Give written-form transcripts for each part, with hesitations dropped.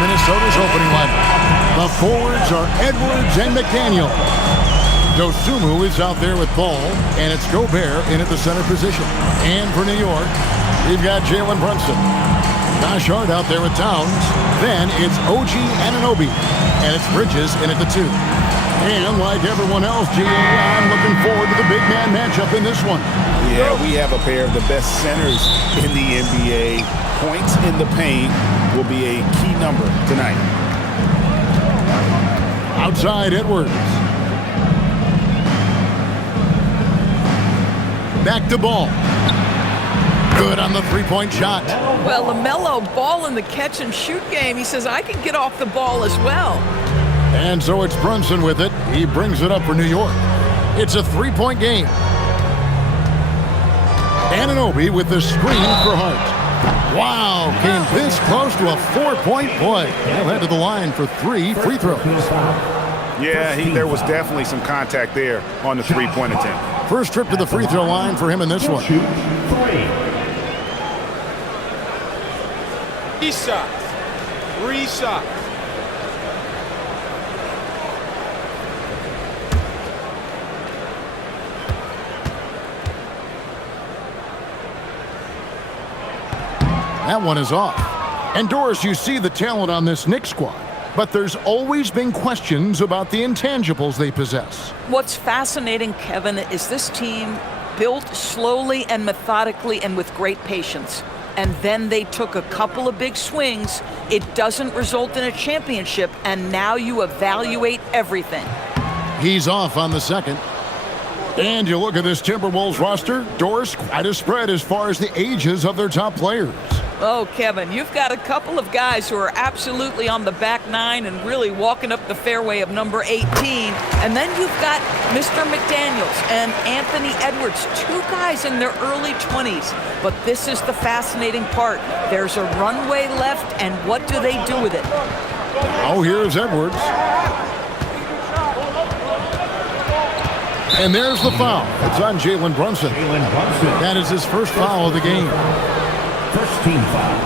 Minnesota's opening lineup. The forwards are Edwards and McDaniel. Dosunmu is out there with ball, and it's Gobert in at the center position. And for New York, we've got Jalen Brunson. Josh Hart out there with Towns. Then it's OG Anunoby, and it's Bridges in at the 2. And like everyone else, I'm looking forward to the big man matchup in this one. Yeah, we have a pair of the best centers in the NBA. Points in the paint will be a key number tonight. Outside Edwards. Back to ball. Good on the three-point shot. Well, LaMelo ball in the catch-and-shoot game. He says, I can get off the ball as well. And so it's Brunson with it. He brings it up for New York. It's a three-point game. Anunoby with the screen for Hart. Wow, came this close to a four-point play. He'll head to the line for 3 free throws. Yeah, there was definitely some contact there on the three-point attempt. First trip to the free throw line for him in this one. 3 shots. 3 shots. That one is off. And Doris, you see the talent on this Knicks squad, but there's always been questions about the intangibles they possess. What's fascinating, Kevin, is this team built slowly and methodically and with great patience. And then they took a couple of big swings. It doesn't result in a championship, and now you evaluate everything. He's off on the second. And you look at this Timberwolves roster, Doris, quite a spread as far as the ages of their top players. Oh, Kevin, you've got a couple of guys who are absolutely on the back nine and really walking up the fairway of number 18. And then you've got Mr. McDaniels and Anthony Edwards, 2 guys in their early 20s. But this is the fascinating part. There's a runway left, and what do they do with it? Oh, here's Edwards. And there's the foul. It's on Jalen Brunson. That is his first foul of the game. First team foul.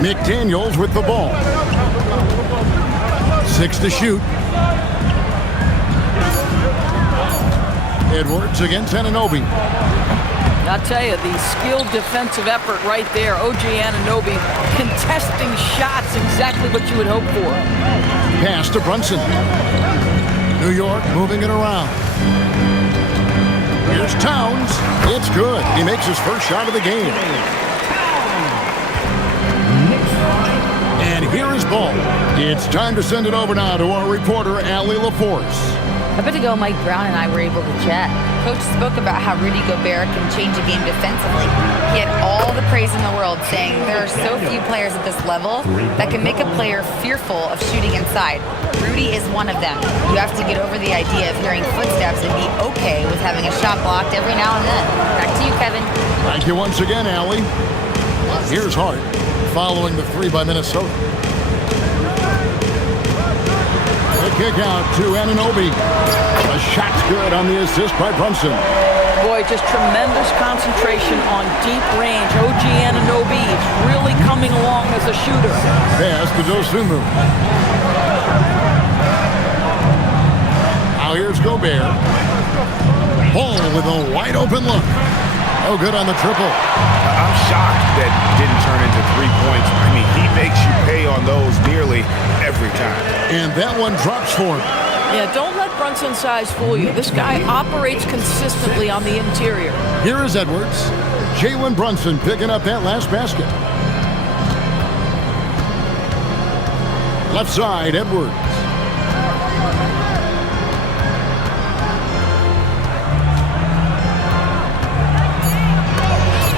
McDaniels with the ball. 6 to shoot. Edwards against Anunoby. I'll tell you, the skilled defensive effort right there. OG Anunoby contesting shots, exactly what you would hope for. Pass to Brunson. New York moving it around. Here's Towns. It's good. He makes his first shot of the game. And here is ball. It's time to send it over now to our reporter, Allie LaForce. A bit ago, Mike Brown and I were able to chat. Coach spoke about how Rudy Gobert can change a game defensively. He had all the praise in the world, saying there are so few players at this level that can make a player fearful of shooting inside. Rudy is one of them. You have to get over the idea of hearing footsteps and be okay with having a shot blocked every now and then. Back to you, Kevin. Thank you once again, Allie. Here's Hart, following the 3 by Minnesota. The kick out to Anunoby. The shot's good on the assist by Brunson. Boy, just tremendous concentration on deep range. OG Anunoby is really coming along as a shooter. Pass to Dosunmu. Now here's Gobert. Ball with a wide open look. Oh, good on the triple. I'm shocked that didn't turn into 3 points. I mean, he makes you pay on those nearly every time. And that one drops for him. Yeah, don't let Brunson's size fool you. This guy operates consistently on the interior. Here is Edwards. Jalen Brunson picking up that last basket. Left side, Edwards.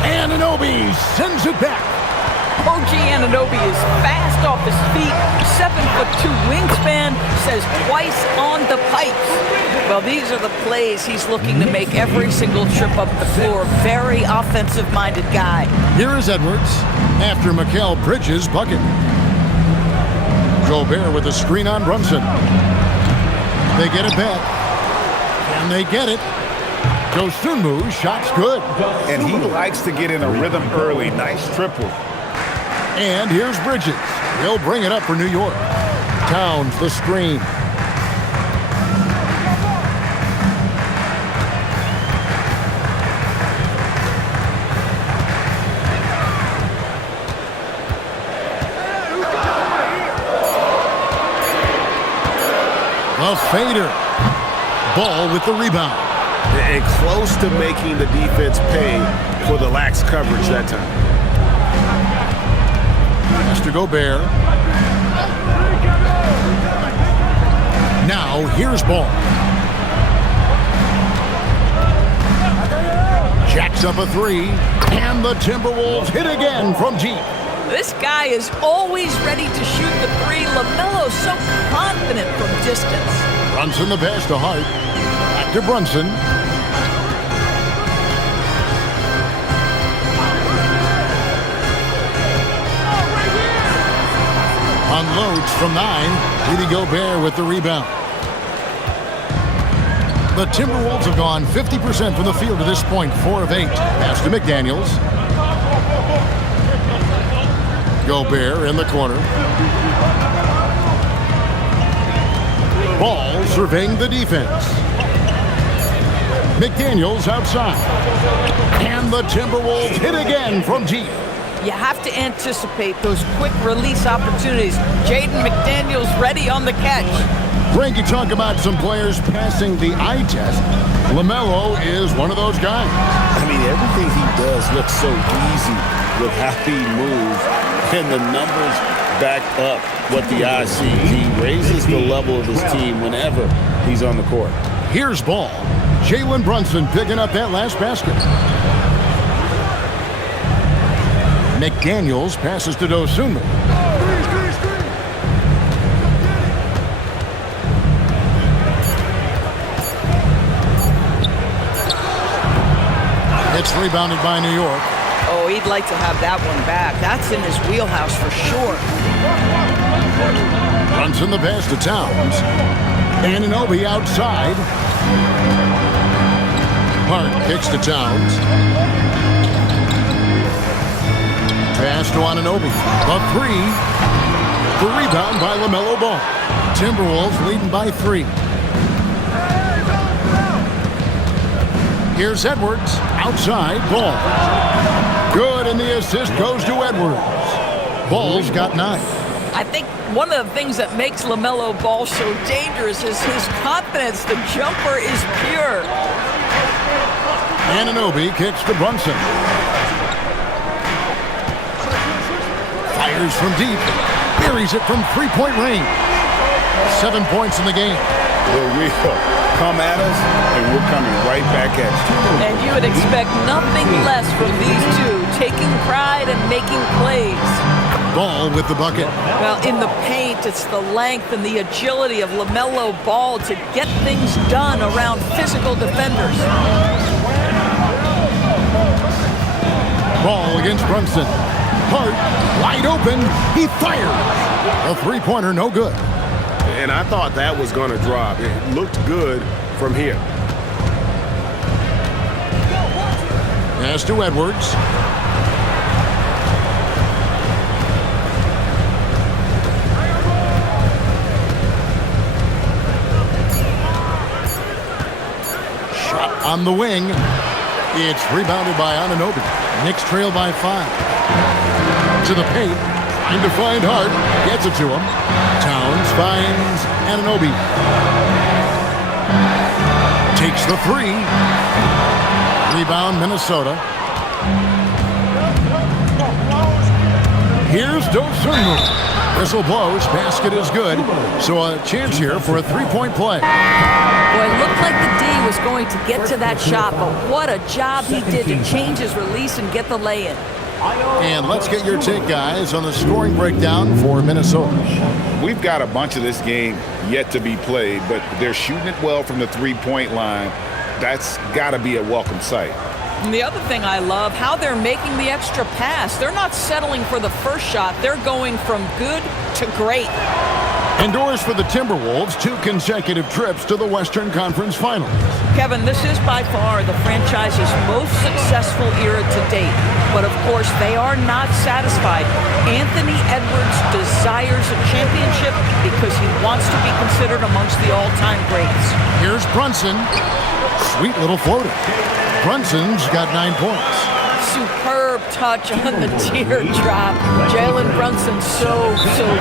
Anunoby sends it back. OG Anunoby is fast off his feet, 7'2" wingspan, says twice on the pipes. Well, these are the plays he's looking to make every single trip up the floor. Very offensive-minded guy. Here is Edwards after Mikal Bridges' bucket. Gobert with a screen on Brunson. They get it back. And they get it. Dosunmu's shot's good. And he likes to get in a rhythm early. Nice triple. And here's Bridges. He'll bring it up for New York. Towns the screen. A fader. Ball with the rebound. And close to making the defense pay for the lax coverage that time. Has to Gobert. Now here's Ball. Jacks up a three. And the Timberwolves hit again from deep. This guy is always ready to shoot the three. LaMelo's so confident from distance. Brunson the pass to Hart. Back to Brunson. Unloads from 9. Rudy Gobert with the rebound. The Timberwolves have gone 50% from the field to this point. 4 of 8. Pass to McDaniels. Gobert in the corner. Ball surveying the defense. McDaniels outside. And the Timberwolves hit again from deep. You have to anticipate those quick release opportunities. Jaden McDaniels ready on the catch. Frank, you talk about some players passing the eye test. LaMelo is one of those guys. I mean, everything he does looks so easy with how he moves. And the numbers back up what the eye sees. He raises the level of his team whenever he's on the court. Here's Ball. Jalen Brunson picking up that last basket. McDaniels passes to Dosunmu. It's rebounded by New York. Oh, he'd like to have that one back. That's in his wheelhouse for sure. Brunson the pass to Towns. Anunoby outside. Hart kicks to Towns. Pass to Anunoby. The three. The rebound by LaMelo Ball. Timberwolves leading by 3. Here's Edwards. Outside. Ball. Good, and the assist goes to Edwards. Ball's got 9. I think one of the things that makes LaMelo Ball so dangerous is his confidence. The jumper is pure. Anunoby kicks to Brunson. Fires from deep. Buries it from 3-point range. 7 points in the game. We come at us, and we're coming right back at you. And you would expect nothing less from these two, taking pride and making plays. Ball with the bucket. Well, in the paint, it's the length and the agility of LaMelo Ball to get things done around physical defenders. Ball against Brunson. Hart, wide open. He fires. A three-pointer, no good. And I thought that was going to drop. It looked good from here. Pass to Edwards. Shot on the wing. It's rebounded by Anunoby. Knicks trail by 5. To the paint. Trying to find Hart. Gets it to him. Towns finds Anunoby. Takes the 3. Rebound, Minnesota. Here's Dosunmu. Whistle blows. Basket is good. So a chance here for a 3-point play. Boy, it looked like the D was going to get to that shot, but what a job he did to change his release and get the lay-in. And let's get your take, guys, on the scoring breakdown for Minnesota. We've got a bunch of this game yet to be played, but they're shooting it well from the three-point line. That's got to be a welcome sight. And the other thing I love, how they're making the extra pass. They're not settling for the first shot. They're going from good to great. Endorse for the Timberwolves 2 consecutive trips to the Western Conference Finals. Kevin, this is by far the franchise's most successful era to date. But of course, they are not satisfied. Anthony Edwards desires a championship because he wants to be considered amongst the all-time greats. Here's Brunson. Sweet little floater. Brunson's got 9 points. Superb touch on the teardrop. Jalen Brunson so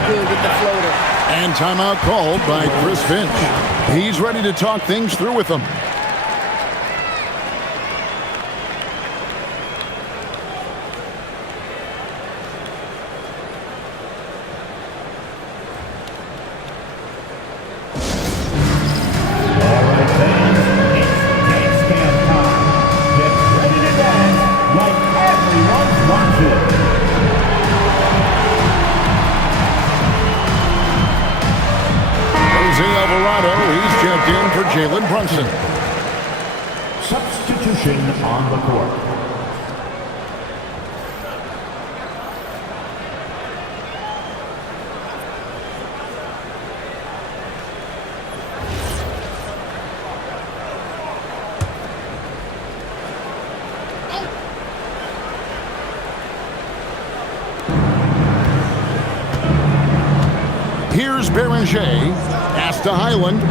good with the floater. And timeout called by Chris Finch. He's ready to talk things through with them. Jalen Brunson. Substitution on the court. Here's Beringer. Pass to Highland.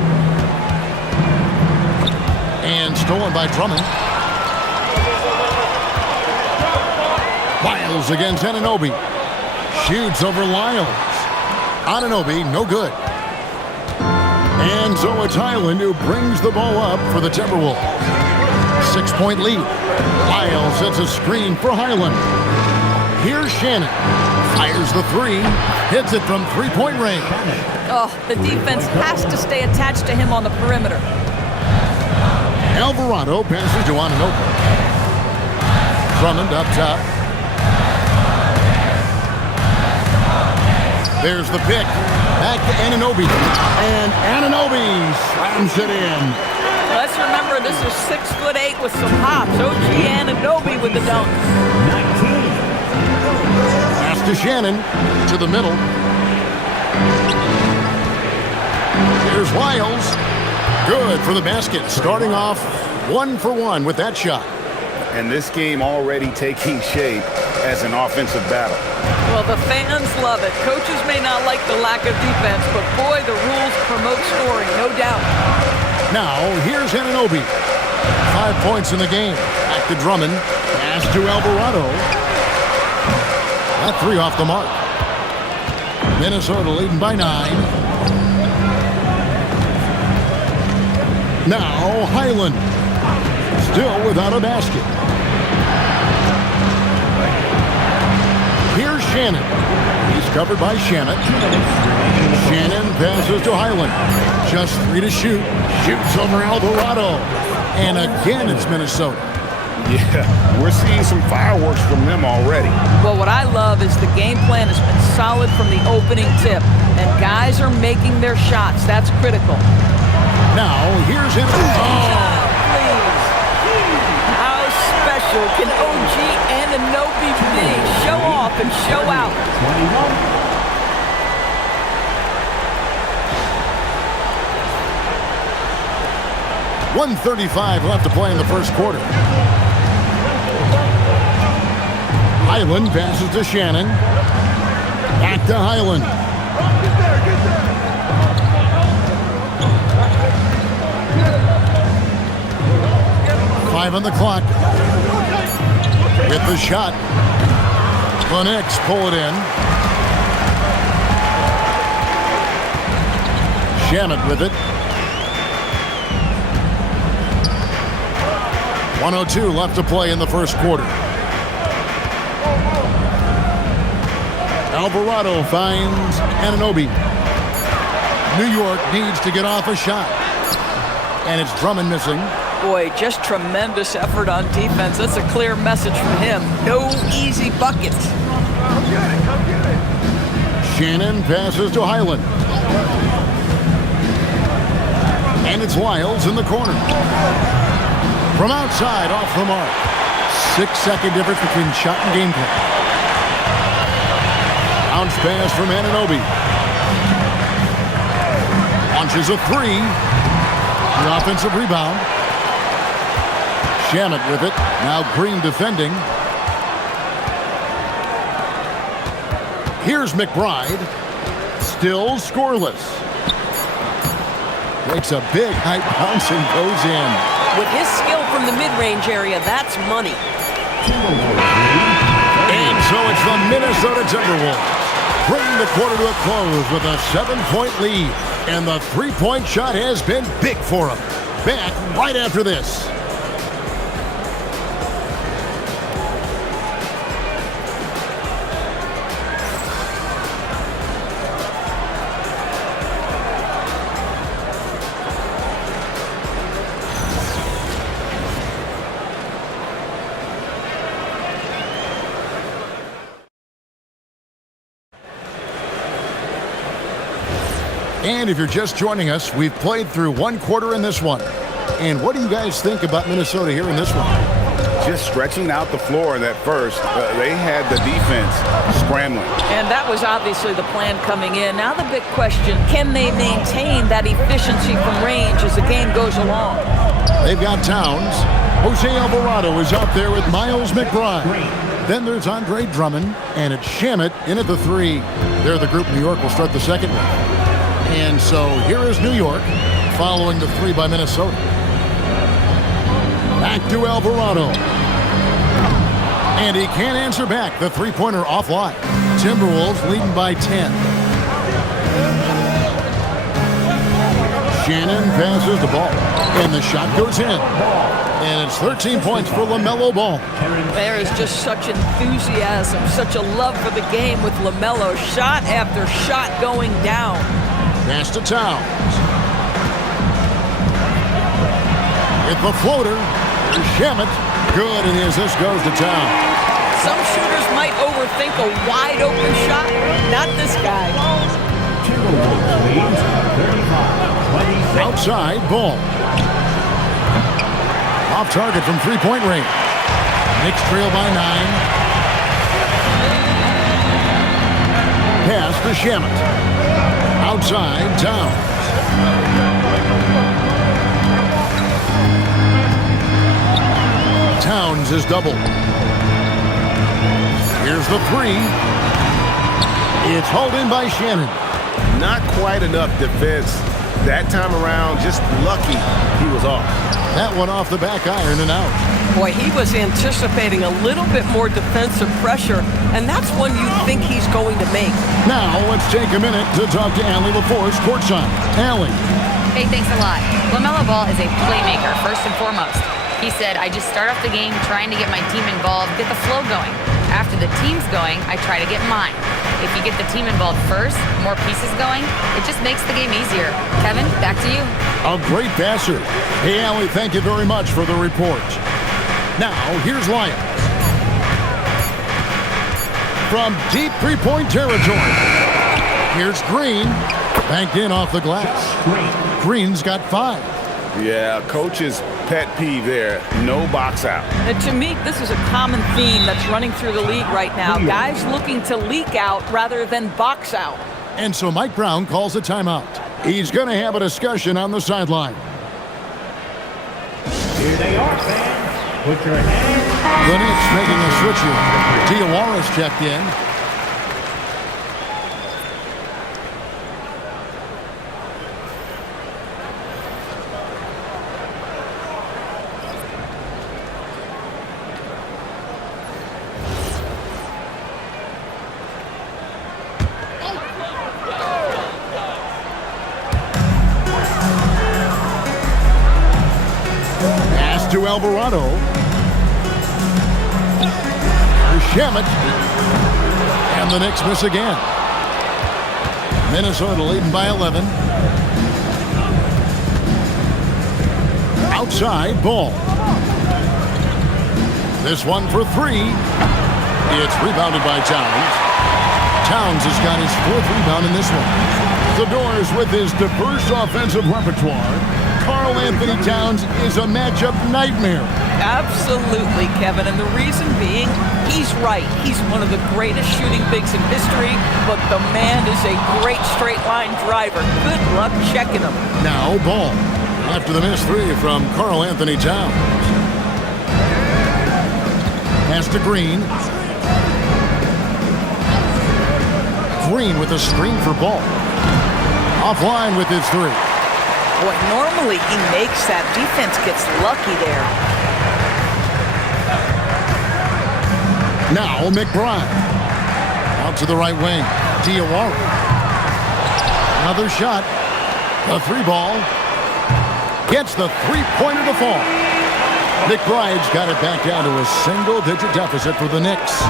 And stolen by Drummond. Lyles against Anunoby. Shoots over Lyles. Anunoby, no good. And so it's Highland who brings the ball up for the Timberwolves. 6-point lead. Lyles sets a screen for Highland. Here's Shannon. Fires the 3. Hits it from 3-point range. Oh, the defense has to stay attached to him on the perimeter. Alvarado passes to Anunoby. Drummond up top. There's the pick. Back to Anunoby. And Anunoby slams it in. Let's remember this is 6'8" with some hops. OG Anunoby with the dunk. 19. Pass to Shannon. To the middle. Here's Lyles. Good for the basket. Starting off 1 for 1 with that shot. And this game already taking shape as an offensive battle. Well, the fans love it. Coaches may not like the lack of defense, but boy, the rules promote scoring, no doubt. Now, here's Anunoby. 5 points in the game. Back to Drummond. Pass to Alvarado. That 3 off the mark. Minnesota leading by 9. Now, Highland. Still without a basket. Here's Shannon. He's covered by Shannon. Shannon passes to Highland. Just 3 to shoot. Shoots over Alvarado. And again, it's Minnesota. Yeah, we're seeing some fireworks from them already. Well, what I love is the game plan has been solid from the opening tip. And guys are making their shots. That's critical. Now, here's him. Please. How special can OG Anunoby be? Show off and show out. 1:35 left to play in the first quarter. Highland passes to Shannon. Back to Highland. Five on the clock. With the shot. The Knicks pull it in. Shannon with it. 1:02 left to play in the first quarter. Alvarado finds Anunoby. New York needs to get off a shot. And it's Drummond missing. Boy, just tremendous effort on defense. That's a clear message from him. No easy buckets. Come get it, come get it. Shannon passes to Highland. And it's Lyles in the corner. From outside, off the mark. 6-second difference between shot and game plan. Bounce pass from Anunoby. launches a three. The offensive rebound. Shamet with it. Now Green defending. Here's McBride. Still scoreless. Takes a big high bounce and goes in. With his skill from the mid-range area, that's money. And so it's the Minnesota Timberwolves bringing the quarter to a close with a 7-point lead. And the three-point shot has been big for them. Back right after this. And if you're just joining us, we've played through one quarter in this one. And what do you guys think about Minnesota here in this one? Just stretching out the floor in that first. They had the defense scrambling. And that was obviously the plan coming in. Now the big question, can they maintain that efficiency from range as the game goes along? They've got Towns. Jose Alvarado is out there with Miles McBride. Then there's Andre Drummond, and it's Shamet in at the three. They're the group New York will start the second one. And so here is New York following the three by Minnesota. Back to Alvarado. And he can't answer back. The three-pointer offline. Timberwolves leading by 10. Shannon passes the ball. And the shot goes in. And it's 13 points for LaMelo Ball. There is just such enthusiasm, such a love for the game with LaMelo. Shot after shot going down. Pass to Towns. With the floater, here's Shamet. Good, and the assist goes to Towns. Some shooters might overthink a wide open shot. Not this guy. Outside, Ball. Off target from three-point range. Knicks trail by 9. Pass to Shamet. Outside, Towns. Towns is doubled. Here's the three. It's hauled in by Shannon. Not quite enough defense that time around. Just lucky he was off. That one off the back iron and out. Boy, he was anticipating a little bit more defensive pressure, and that's one you think he's going to make. Now, let's take a minute to talk to Allie LaForce courtside. Allie. Hey, thanks a lot. LaMelo Ball is a playmaker, first and foremost. He said, I just start off the game trying to get my team involved, get the flow going. After the team's going, I try to get mine. If you get the team involved first, more pieces going, it just makes the game easier. Kevin, back to you. A great passer. Hey, Allie, thank you very much for the report. Now, here's Lyons. From deep three-point territory. Here's Green. Banked in off the glass. Green's got 5. Yeah, coach's pet peeve there. No box out. And to me, this is a common theme that's running through the league right now. Guys looking to leak out rather than box out. And so Mike Brown calls a timeout. He's going to have a discussion on the sideline. Here they are, fans. Put your hands. The Knicks making a switch here. Diawara's checked in. To Alvarado. Shamet. And the Knicks miss again. Minnesota leading by 11. Outside, Ball. This one for 3. It's rebounded by Towns. Towns has got his 4th rebound in this one. The Doors with his diverse offensive repertoire. Karl Anthony Towns is a matchup nightmare. Absolutely, Kevin. And the reason being, he's right. He's one of the greatest shooting bigs in history, but the man is a great straight-line driver. Good luck checking him. Now Ball after the missed three from Karl Anthony Towns. Pass to Green. Green with a screen for Ball. Offline with his three. Boy, normally he makes that. Defense gets lucky there. Now McBride. Out to the right wing. Diawara. Another shot. The three ball. Gets the three-pointer to fall. McBride's got it back down to a single-digit deficit for the Knicks.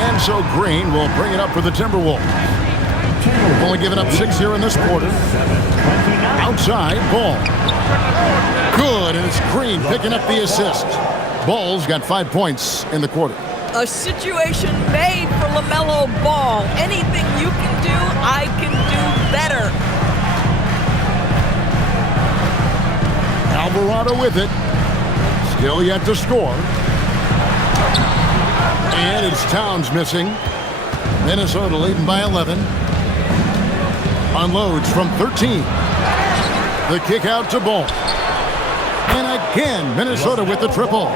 And so Green will bring it up for the Timberwolves. Only giving up 6 here in this quarter. Outside, Ball. Good, and it's Green picking up the assist. Ball's got 5 points in the quarter. A situation made for LaMelo Ball. Anything you can do, I can do better. Alvarado with it. Still yet to score. And it's Towns missing. Minnesota leading by 11. Unloads from 13. The kick out to Ball. And again, Minnesota with the triple.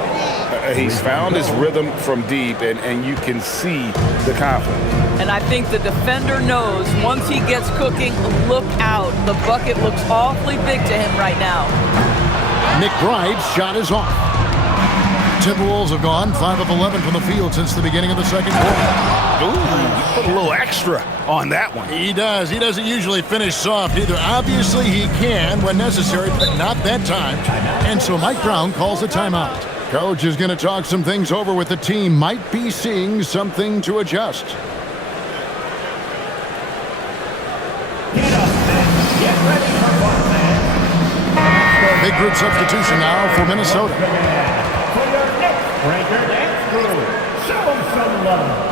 He's found his rhythm from deep, and you can see the confidence. And I think the defender knows once he gets cooking, look out. The bucket looks awfully big to him right now. McBride's shot is off. Timberwolves have gone 5 of 11 from the field since the beginning of the second quarter. Ooh, you put a little extra on that one. He does. He doesn't usually finish soft either. Obviously, he can when necessary, but not that time. And so Mike Brown calls a timeout. Coach is going to talk some things over with the team. Might be seeing something to adjust. Big group substitution now for Minnesota. For your next breaker, that's good. Show him some love.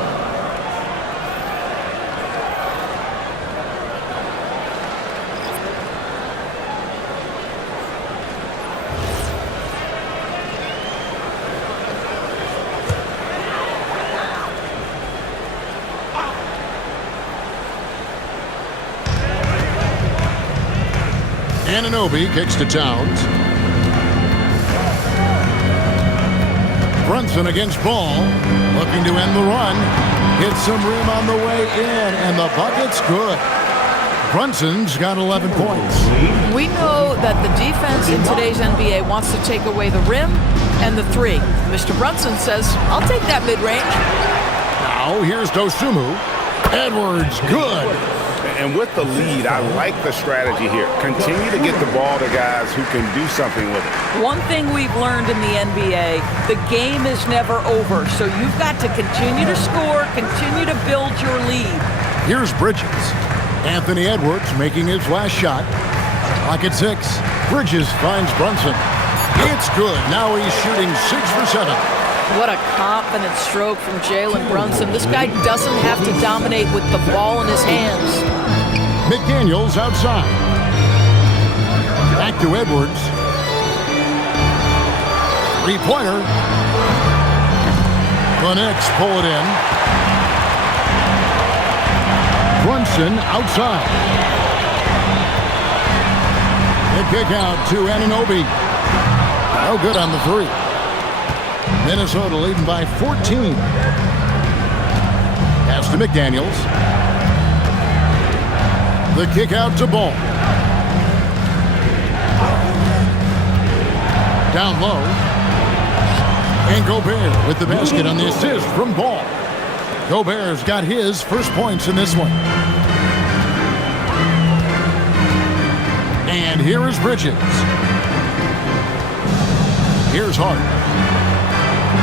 Anunoby kicks to Towns. Brunson against Ball. Looking to end the run. Hits some rim on the way in, and the bucket's good. Brunson's got 11 points. We know that the defense in today's NBA wants to take away the rim and the three. Mr. Brunson says, I'll take that mid-range. Now here's Dosunmu. Edwards, good. And with the lead, I like the strategy here. Continue to get the ball to guys who can do something with it. One thing we've learned in the NBA, the game is never over. So you've got to continue to score, continue to build your lead. Here's Bridges. Anthony Edwards making his last shot. Clock at 6. Bridges finds Brunson. It's good. Now he's shooting 6 for 7. What a confident stroke from Jalen Brunson. This guy doesn't have to dominate with the ball in his hands. McDaniels outside. Back to Edwards. Three-pointer. The Knicks pull it in. Brunson outside. The kick out to Anunoby. No good on the three. Minnesota leading by 14. Pass to McDaniels. The kick out to Ball. Down low. And Gobert with the basket on the assist from Ball. Gobert's got his first points in this one. And here is Bridges. Here's Hart.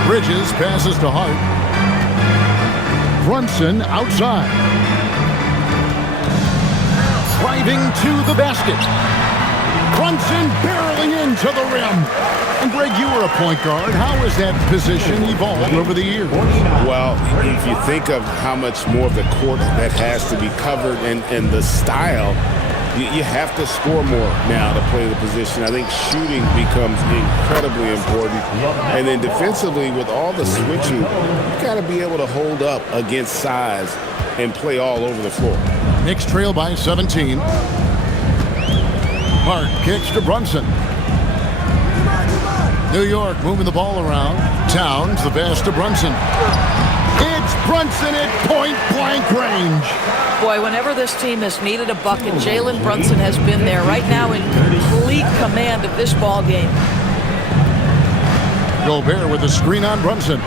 Bridges passes to Hart. Brunson outside. Driving to the basket. Brunson barreling into the rim. And Greg, you were a point guard. How has that position evolved over the years? Well, if you think of how much more of the court that has to be covered and the style, You have to score more now to play the position. I think shooting becomes incredibly important. And then defensively, with all the switching, you got to be able to hold up against size and play all over the floor. Knicks trail by 17. Hart kicks to Brunson. New York moving the ball around. Towns the pass to Brunson. It's Brunson at point-blank range. Boy, whenever this team has needed a bucket, Jalen Brunson has been there right now in complete command of this ball game. Gobert with a screen on Brunson.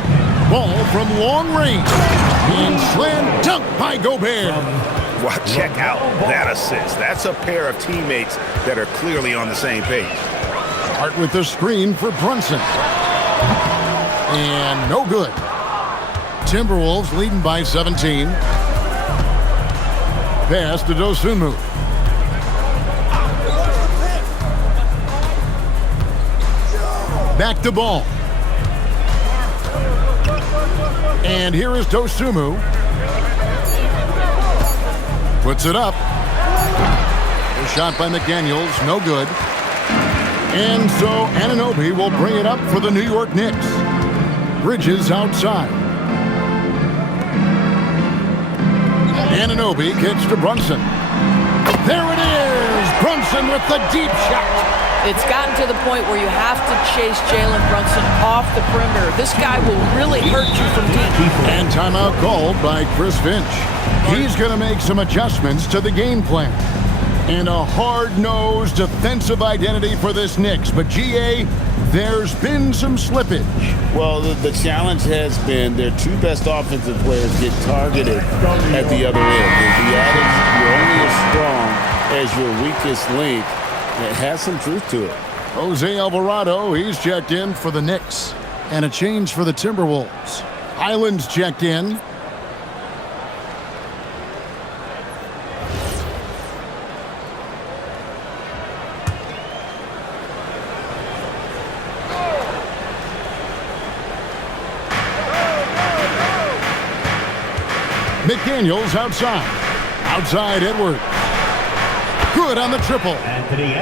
Ball from long range. And slam dunk by Gobert. Wow, check out that assist. That's a pair of teammates that are clearly on the same page. Hart with the screen for Brunson. And no good. Timberwolves leading by 17. Pass to Dosunmu. Back to ball. And here is Dosunmu. Puts it up. A shot by McDaniels, no good. And so Anunoby will bring it up for the New York Knicks. Bridges outside. Anunoby kicks to Brunson. There it is! Brunson with the deep shot. It's gotten to the point where you have to chase Jalen Brunson off the perimeter. This guy will really hurt you from deep. And timeout called by Chris Finch. He's going to make some adjustments to the game plan. And a hard-nosed defensive identity for this Knicks. But, GA, there's been some slippage. Well, the challenge has been their two best offensive players get targeted at the other end. The adage, you're only as strong as your weakest link. It has some truth to it. Jose Alvarado, he's checked in for the Knicks. And a change for the Timberwolves. Highland's checked in. McDaniels outside. Outside Edwards. Good on the triple.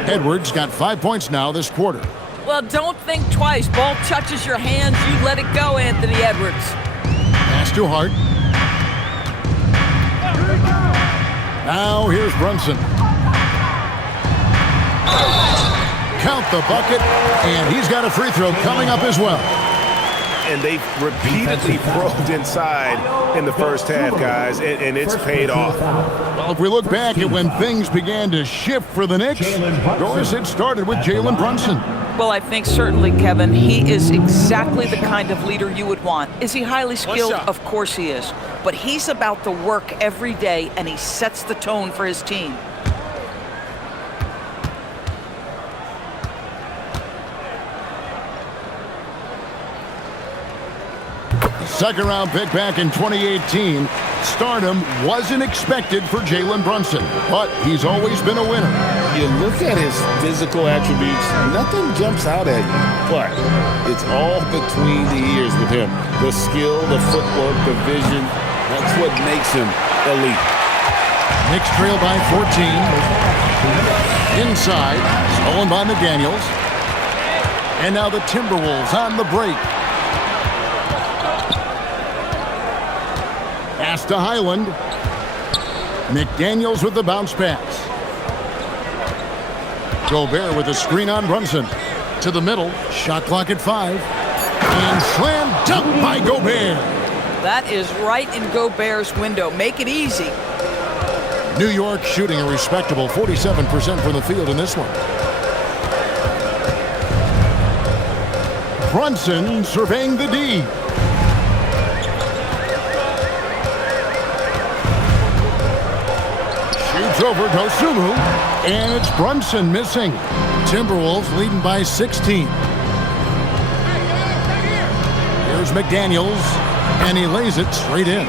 Edwards got 5 points now this quarter. Well, don't think twice. Ball touches your hands, you let it go, Anthony Edwards. Pass to Hart. Now here's Brunson. Count the bucket, and he's got a free throw coming up as well. And they've repeatedly probed inside in the first half, guys, and it's paid off. Well, if we look back at when things began to shift for the Knicks, notice it started with Jalen Brunson. Well, I think certainly, Kevin, he is exactly the kind of leader you would want. Is he highly skilled? Of course he is. But he's about the work every day, and he sets the tone for his team. Second round pick back in 2018. Stardom wasn't expected for Jalen Brunson, but he's always been a winner. You look at his physical attributes, nothing jumps out at you, but it's all between the ears with him. The skill, the footwork, the vision, that's what makes him elite. Knicks trail by 14. Inside, stolen by McDaniels. And now the Timberwolves on the break. Pass to Highland. McDaniels with the bounce pass. Gobert with a screen on Brunson. To the middle. Shot clock at 5. And slam dunk by Gobert. That is right in Gobert's window. Make it easy. New York shooting a respectable 47% from the field in this one. Brunson surveying the D. Shoots over Dosunmu, and it's Brunson missing. Timberwolves leading by 16. Here's McDaniels, and he lays it straight in.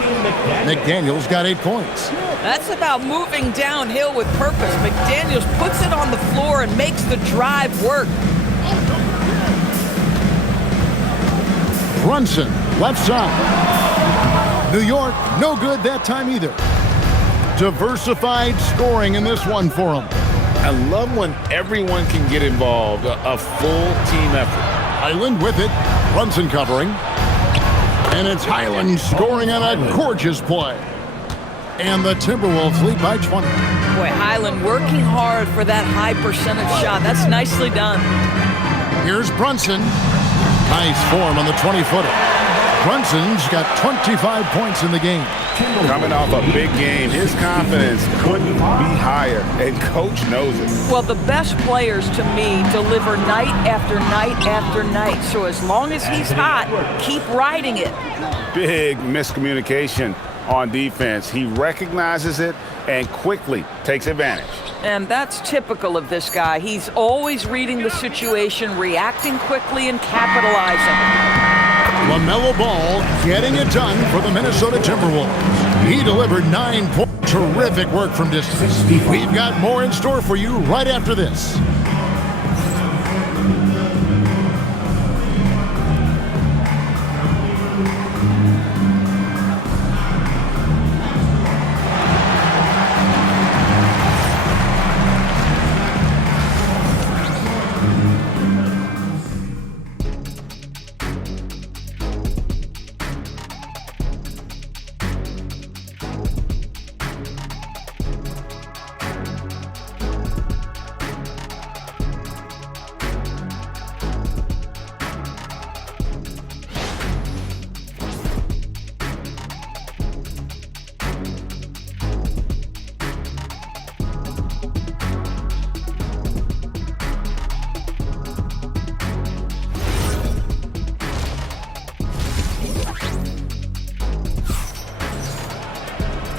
McDaniels got 8 points. That's about moving downhill with purpose. McDaniels puts it on the floor and makes the drive work. Brunson, left side. New York, no good that time either. Diversified scoring in this one for him. I love when everyone can get involved, a full team effort. Highland with it. Brunson covering. And it's Highland scoring on a gorgeous play. And the Timberwolves lead by 20. Boy, Highland working hard for that high percentage shot. That's nicely done. Here's Brunson. Nice form on the 20-footer. Brunson's got 25 points in the game. Coming off a big game, his confidence couldn't be higher, and coach knows it. Well, the best players to me deliver night after night after night. So as long as he's hot, keep riding it. Big miscommunication on defense. He recognizes it and quickly takes advantage. And that's typical of this guy. He's always reading the situation, reacting quickly, and capitalizing. LaMelo Ball getting it done for the Minnesota Timberwolves. He delivered 9 points. Terrific work from distance. We've got more in store for you right after this.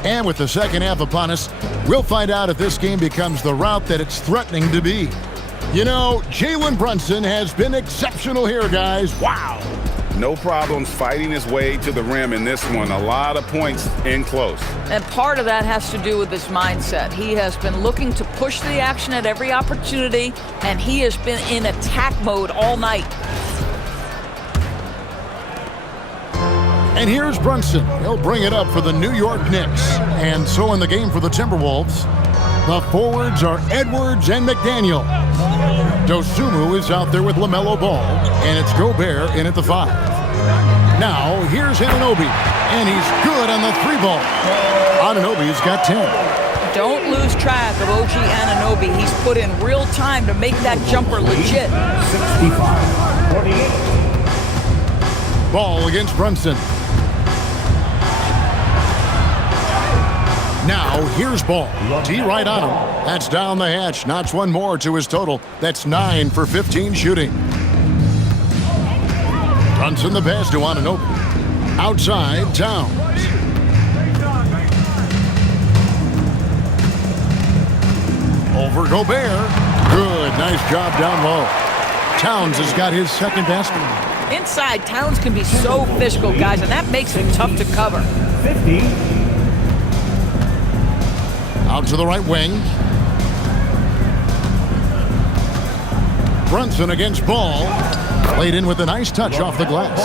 And with the second half upon us, we'll find out if this game becomes the route that it's threatening to be. You know, Jalen Brunson has been exceptional here, guys. Wow. No problems fighting his way to the rim in this one. A lot of points in close. And part of that has to do with his mindset. He has been looking to push the action at every opportunity, and he has been in attack mode all night. And here's Brunson. He'll bring it up for the New York Knicks. And so in the game for the Timberwolves, the forwards are Edwards and McDaniel. Dosunmu is out there with LaMelo Ball, and it's Gobert in at the 5. Now, here's Anunoby, and he's good on the 3-ball. Anunoby's got 10. Don't lose track of OG Anunoby. He's put in real time to make that jumper legit. 65-48. Ball against Brunson. Now, here's Ball. D right on him. That's down the hatch. Knocks one more to his total. That's 9 for 15 shooting. Brunson the pass to Anunoby. Outside, Towns. Over Gobert. Good. Nice job down low. Towns has got his second basket. Inside, Towns can be so physical, guys, and that makes it tough to cover. 50. Out to the right wing. Brunson against Ball. Played in with a nice touch off the glass.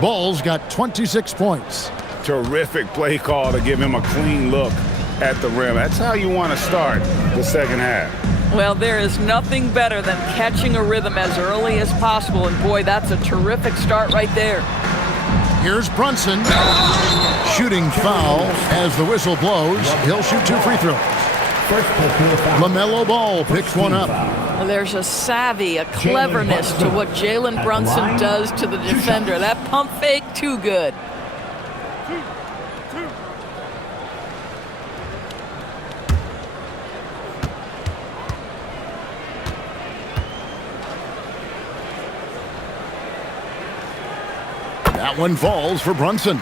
Ball's got 26 points. Terrific play call to give him a clean look at the rim. That's how you want to start the second half. Well, there is nothing better than catching a rhythm as early as possible, and boy, that's a terrific start right there. Here's Brunson. Shooting foul as the whistle blows. He'll shoot 2 free throws. LaMelo Ball picks one up. There's a savvy, a cleverness to what Jalen Brunson does to the defender. That pump fake, too good. That one falls for Brunson.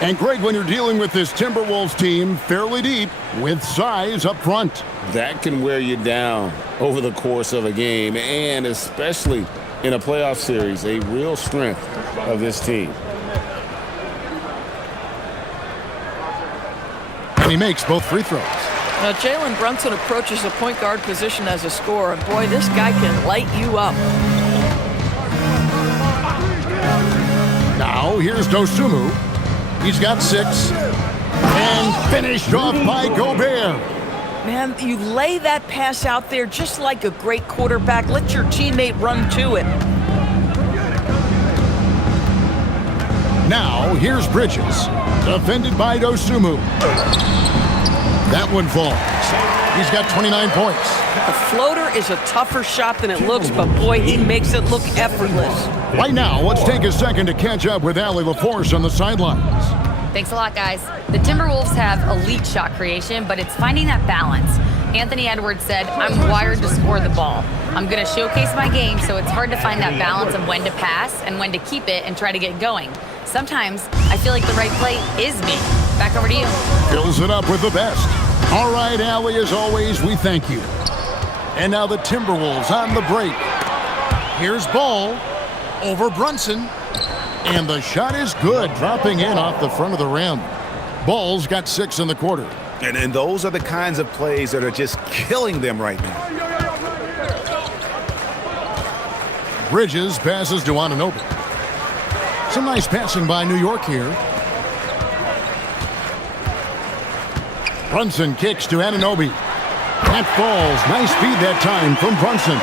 And Greg, when you're dealing with this Timberwolves team fairly deep with size up front, That can wear you down over the course of a game, and especially in a playoff series, a real strength of this team. and he makes both free throws. Now, Jalen Brunson approaches the point guard position as a scorer, and boy, this guy can light you up. Now, here's Dosunmu. He's got 6. And finished off by Gobert. Man, you lay that pass out there just like a great quarterback. Let your teammate run to it. Now, here's Bridges. Defended by Dosunmu. That one falls. He's got 29 points. A floater is a tougher shot than it looks, but boy, he makes it look effortless. Right now, let's take a second to catch up with Allie LaForce on the sidelines. Thanks a lot, guys. The Timberwolves have elite shot creation, but it's finding that balance. Anthony Edwards said, "I'm wired to score the ball. I'm going to showcase my game, so it's hard to find that balance of when to pass and when to keep it and try to get going. Sometimes I feel like the right play is me." Back over to you. Fills it up with the best. All right, Allie, as always, we thank you. And now the Timberwolves on the break. Here's Ball over Brunson. And the shot is good, dropping in off the front of the rim. Ball's got 6 in the quarter. And those are the kinds of plays that are just killing them right now. Bridges passes to Anunoby. Some nice passing by New York here. Brunson kicks to Anunoby. That falls. Nice feed that time from Brunson.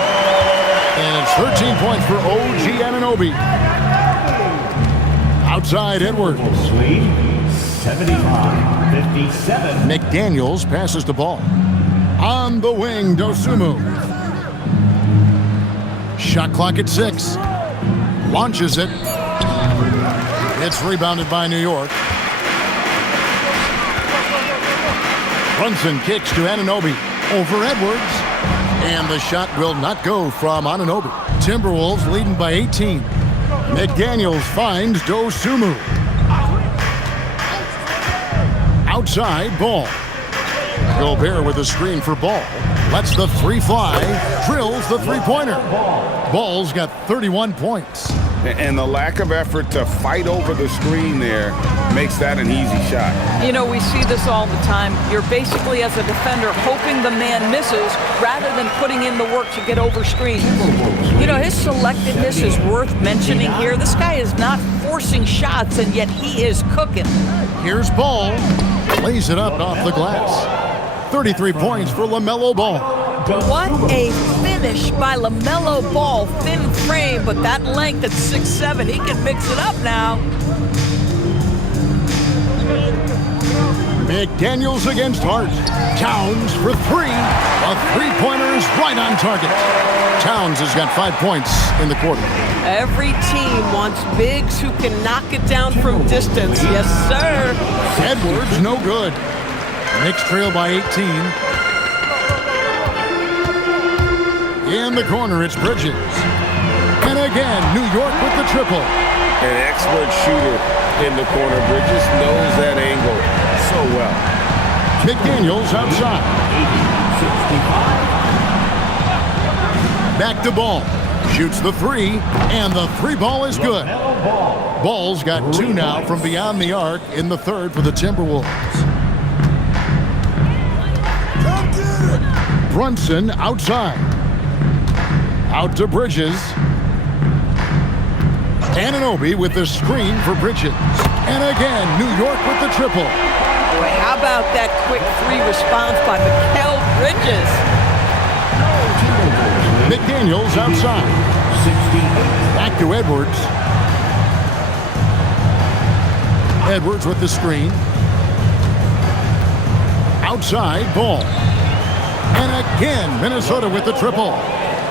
And it's 13 points for OG Anunoby. Outside Edwards. 75-57. McDaniels passes the ball. On the wing, Dosunmu. Shot clock at 6. Launches it. It's rebounded by New York. Brunson kicks to Anunoby. Over Edwards. And the shot will not go from Anunoby. Timberwolves leading by 18. McDaniels finds Dosunmu. Outside, Ball. Gobert with a screen for Ball. Lets the three fly. Drills the three-pointer. Ball's got 31 points. And the lack of effort to fight over the screen there makes that an easy shot. You know, we see this all the time. You're basically, as a defender, hoping the man misses rather than putting in the work to get over screens. You know, his selectiveness is worth mentioning here. This guy is not forcing shots, and yet he is cooking. Here's Ball. Lays it up off the glass. 33 points for LaMelo Ball. What a finish by LaMelo Ball. Thin frame, but that length at 6'7", he can mix it up now. McDaniels against Hart. Towns for 3. A three-pointer is right on target. Towns has got 5 points in the quarter. Every team wants bigs who can knock it down from distance. Yes, sir. Edwards, no good. Knicks trail by 18. In the corner, it's Bridges. And again, New York with the triple. An expert shooter in the corner. Bridges knows that angle so well. McDaniels outside. 65. Back to Ball. Shoots the 3, and the 3 ball is good. Ball's got 2 now from beyond the arc in the third for the Timberwolves. Brunson outside. Out to Bridges. Anunoby with the screen for Bridges. And again, New York with the triple. Boy, how about that quick 3 response by Mikal Bridges? McDaniels outside. Back to Edwards. Edwards with the screen. Outside, Ball. And again, Minnesota with the triple.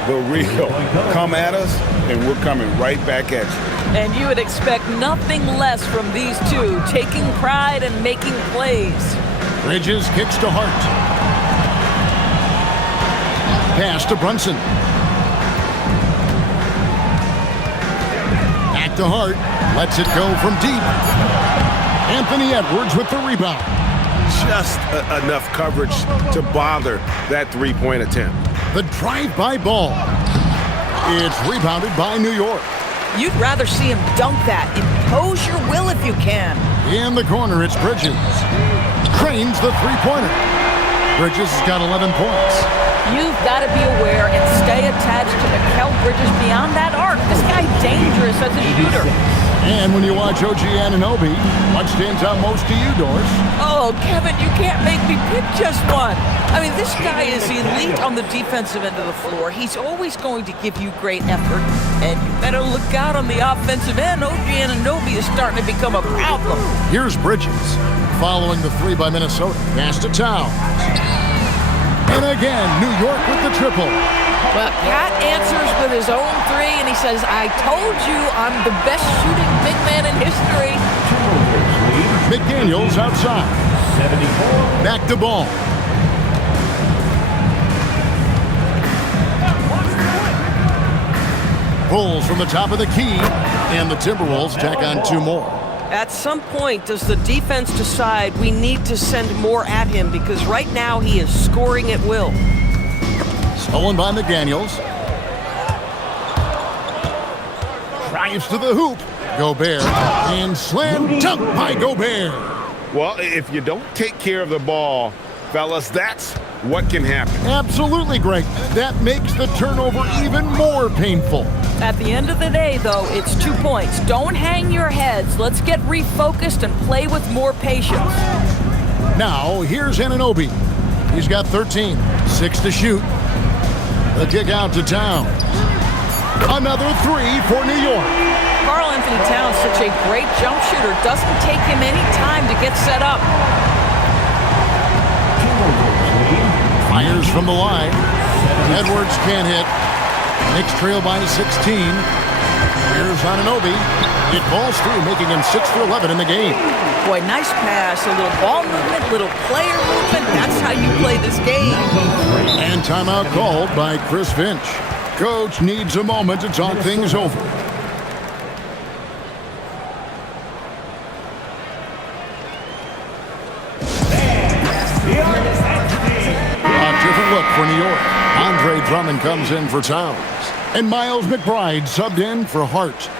The real. Come at us, and we're coming right back at you. And you would expect nothing less from these two, taking pride and making plays. Bridges kicks to Hart. Pass to Brunson. Back to Hart. Lets it go from deep. Anthony Edwards with the rebound. Just enough coverage to bother that three-point attempt. The drive-by Ball. It's rebounded by New York. You'd rather see him dunk that. Impose your will if you can. In the corner, it's Bridges. Cranes the three-pointer. Bridges has got 11 points. You've got to be aware and stay attached to Mikal Bridges beyond that arc. This guy's dangerous as a shooter. And when you watch OG Anunoby, what stands out most to you, Doris? Oh, Kevin, you can't make me pick just one. I mean, this guy is elite on the defensive end of the floor. He's always going to give you great effort. And you better look out on the offensive end. OG Anunoby is starting to become a problem. Here's Bridges, following the three by Minnesota. Pass to Towns. And again, New York with the triple. Well, Cat answers with his own three, and he says, I told you I'm the best shooting big man in history. McDaniels outside. 74. Back to ball. Pulls from the top of the key, and the Timberwolves tack on two more. At some point, does the defense decide we need to send more at him? Because right now he is scoring at will. Stolen by McDaniels. Drives to the hoop. Gobert. And slam dunk by Gobert. Well, if you don't take care of the ball, fellas, that's what can happen. Absolutely, Greg. That makes the turnover even more painful. At the end of the day, though, it's 2 points. Don't hang your heads. Let's get refocused and play with more patience. Now, here's Anunoby. He's got 13. 6 to shoot. The kick out to Towns. Another three for New York. Karl Anthony Towns, such a great jump shooter. Doesn't take him any time to get set up. Fires from the line. Edwards can't hit. Knicks trail by 16. Here's Anunoby. It falls through, making him 6 for 11 in the game. Boy, nice pass. A little ball movement, little player movement. That's how you play this game. And timeout called by Chris Finch. Coach needs a moment to talk things over. A different look for New York. Andre Drummond comes in for Towns. And Miles McBride subbed in for Hart.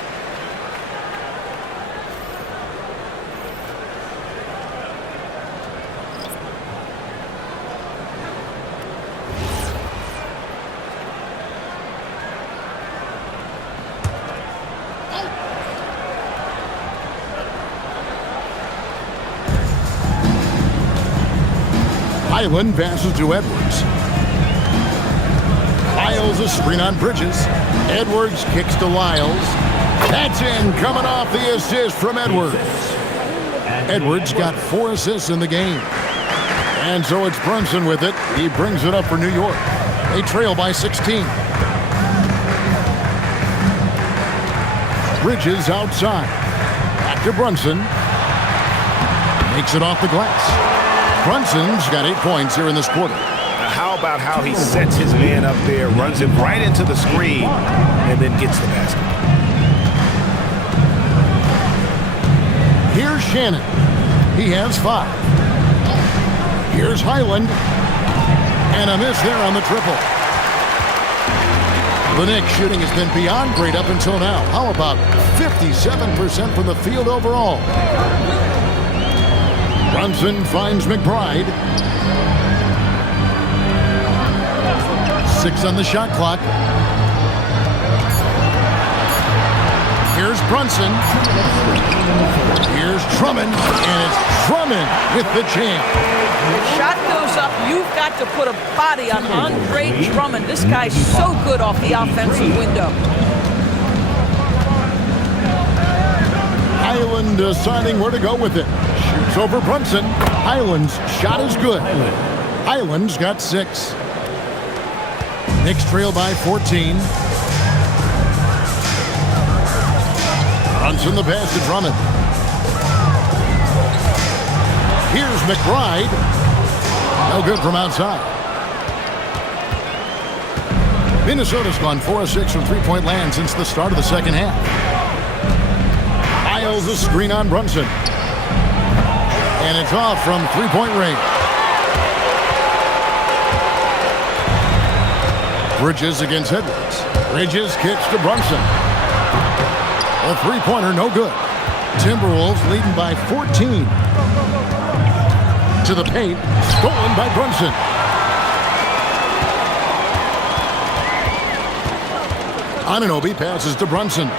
Highland passes to Edwards. Lyles a screen on Bridges. Edwards kicks to Lyles. That's in, coming off the assist from Edwards. Edwards got 4 assists in the game. And so it's Brunson with it. He brings it up for New York. They trail by 16. Bridges outside. Back to Brunson. Makes it off the glass. Brunson's got 8 points here in this quarter. Now, how about how he sets his man up there, runs him right into the screen, and then gets the basket? Here's Shannon. He has 5. Here's Highland. And a miss there on the triple. The Knicks shooting has been beyond great up until now. How about 57% from the field overall? Brunson finds McBride. 6 on the shot clock. Here's Brunson. Here's Drummond. And it's Drummond with the jam. Shot goes up. You've got to put a body on Andre Drummond. This guy's so good off the offensive window. Highland deciding where to go with it. Shoots over Brunson. Highland's shot is good. Highland's got 6. Knicks trail by 14. Brunson the pass to Drummond. Here's McBride. No good from outside. Minnesota's gone 4 of 6 from three-point land since the start of the second half. Miles a screen on Brunson. And it's off from three-point range. Bridges against Edwards. Bridges kicks to Brunson. A three-pointer, no good. Timberwolves leading by 14. To the paint, stolen by Brunson. Anunoby passes to Brunson.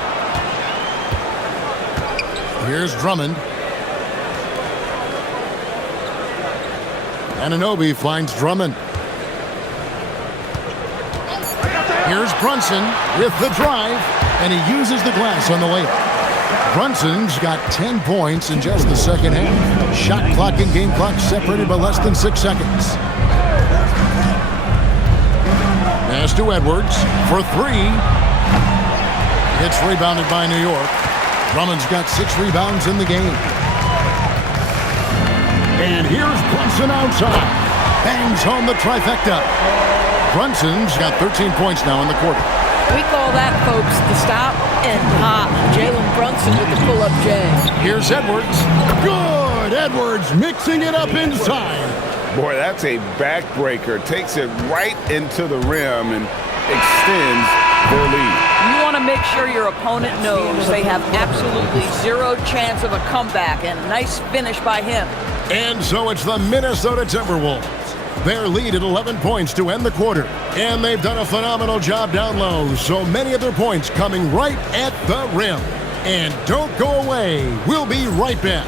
Here's Drummond. Anunoby finds Drummond. Here's Brunson with the drive, and he uses the glass on the layup. Brunson's got 10 points in just the second half. Shot clock and game clock separated by less than 6 seconds. Pass to Edwards for 3. It's rebounded by New York. Drummond's got 6 rebounds in the game. And here's Brunson outside. Bangs home the trifecta. Brunson's got 13 points now in the quarter. We call that, folks, the stop and pop. Jalen Brunson with the pull-up J. Here's Edwards. Good! Edwards mixing it up inside. Boy, that's a backbreaker. Takes it right into the rim and extends their lead. You want to make sure your opponent knows they have absolutely zero chance of a comeback, and nice finish by him. And so it's the Minnesota Timberwolves. Their lead at 11 points to end the quarter. And they've done a phenomenal job down low. So many of their points coming right at the rim. And don't go away. We'll be right back.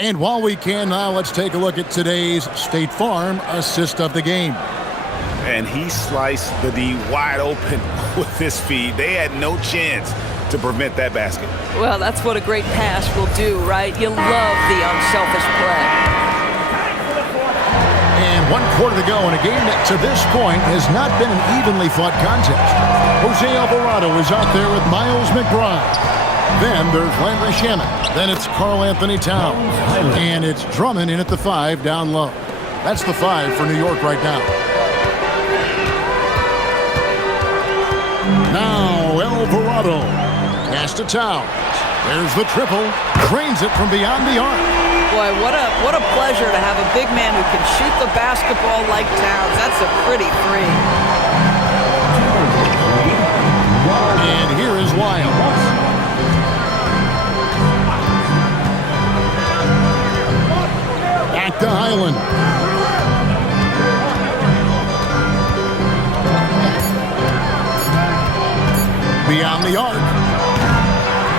And while we can now, let's take a look at today's State Farm assist of the game. And he sliced the D wide open with his feet. They had no chance to prevent that basket. Well, that's what a great pass will do, right? You love the unselfish play. And 1 quarter to go in a game that to this point has not been an evenly fought contest. Jose Alvarado is out there with Miles McBride. Then there's Landry Shamet. Then it's Karl Anthony Towns. And it's Drummond in at the 5 down low. That's the 5 for New York right now. Now Alvarado. Pass to Towns. There's the triple. Drains it from beyond the arc. Boy, what a pleasure to have a big man who can shoot the basketball like Towns. That's a pretty 3. And here is Wiles. Back to Highland. Beyond the arc.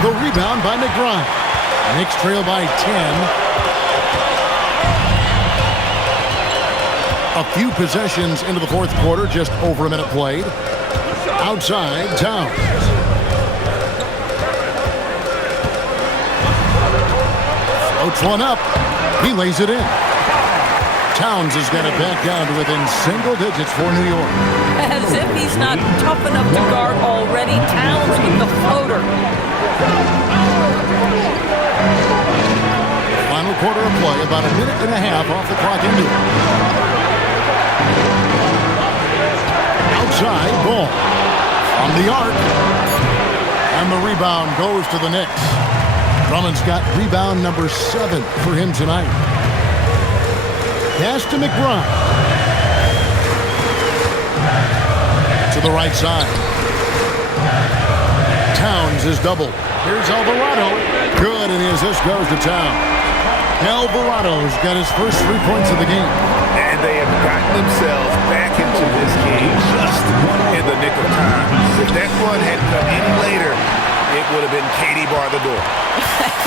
The rebound by McBride. Knicks trail by 10. A few possessions into the fourth quarter, just over a minute played. Outside, Towns. Floats one up. He lays it in. Towns has got it back down to within single digits for New York. As if he's not tough enough to guard already. Towns with the floater. Final quarter of play, about a minute and a half off the clock ending. Outside, ball. On the arc. And the rebound goes to the Knicks. Drummond's got rebound number 7 for him tonight. Pass to McBride. To the right side. Towns is doubled. Here's Alvarado. Good, and the assist goes to Towns. Alvarado's got his first 3 points of the game. And they have gotten themselves back into this game just in the nick of time. If that one had come any later, it would have been Katie bar the door.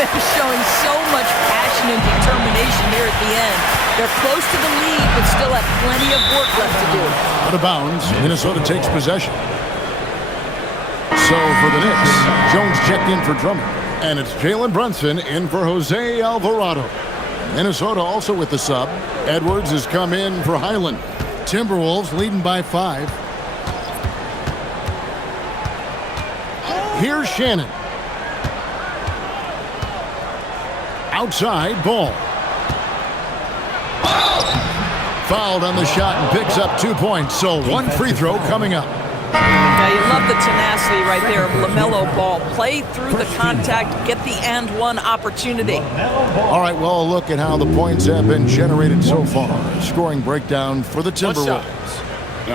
They're showing so much passion and determination here at the end. They're close to the lead, but still have plenty of work left to do. Out of bounds, Minnesota takes possession. So for the Knicks, Jones checked in for Drummond. And it's Jalen Brunson in for Jose Alvarado. Minnesota also with the sub. Edwards has come in for Highland. Timberwolves leading by 5. Here's Shannon. Outside, ball. Fouled on the shot and picks up 2 points. So 1 free throw coming up. Now you love the tenacity right there of LaMelo Ball. Play through the contact, get the and one opportunity. All right, well, a look at how the points have been generated so far. Scoring breakdown for the Timberwolves.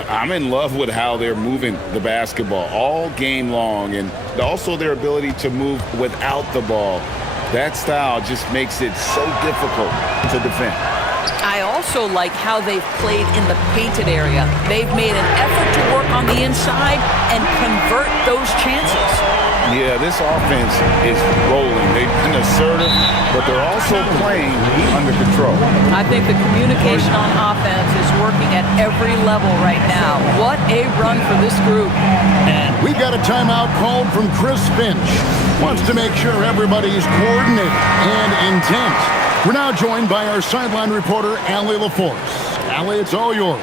I'm in love with how they're moving the basketball all game long, and also their ability to move without the ball. That style just makes it so difficult to defend. I also like how they've played in the painted area. They've made an effort to work on the inside and convert those chances. Yeah, this offense is rolling. They've been assertive, but they're also playing under control. I think the communication on offense is working at every level right now. What a run for this group. And we got a timeout called from Chris Finch. Wants to make sure everybody's coordinated and intent. We're now joined by our sideline reporter, Allie LaForce. Allie, it's all yours.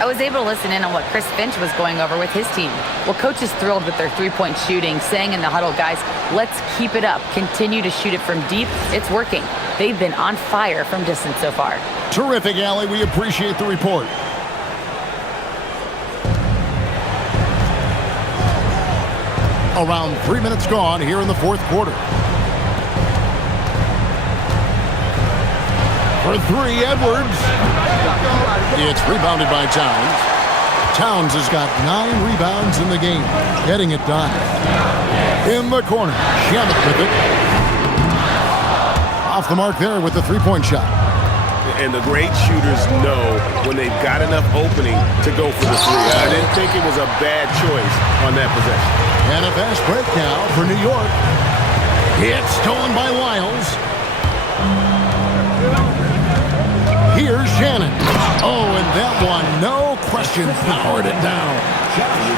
I was able to listen in on what Chris Finch was going over with his team. Well, coach is thrilled with their three-point shooting, saying in the huddle, guys, let's keep it up. Continue to shoot it from deep. It's working. They've been on fire from distance so far. Terrific, Allie. We appreciate the report. Around 3 minutes gone here in the fourth quarter. For three, Edwards. It's rebounded by Towns. Towns has got 9 rebounds in the game, getting it done. In the corner, Shamet with it. Off the mark there with the three-point shot. And the great shooters know when they've got enough opening to go for the three. I didn't think it was a bad choice on that possession. And a fast break now for New York. It's stolen by Lyles. Here's Shannon. Oh, and that one, no question, powered it down.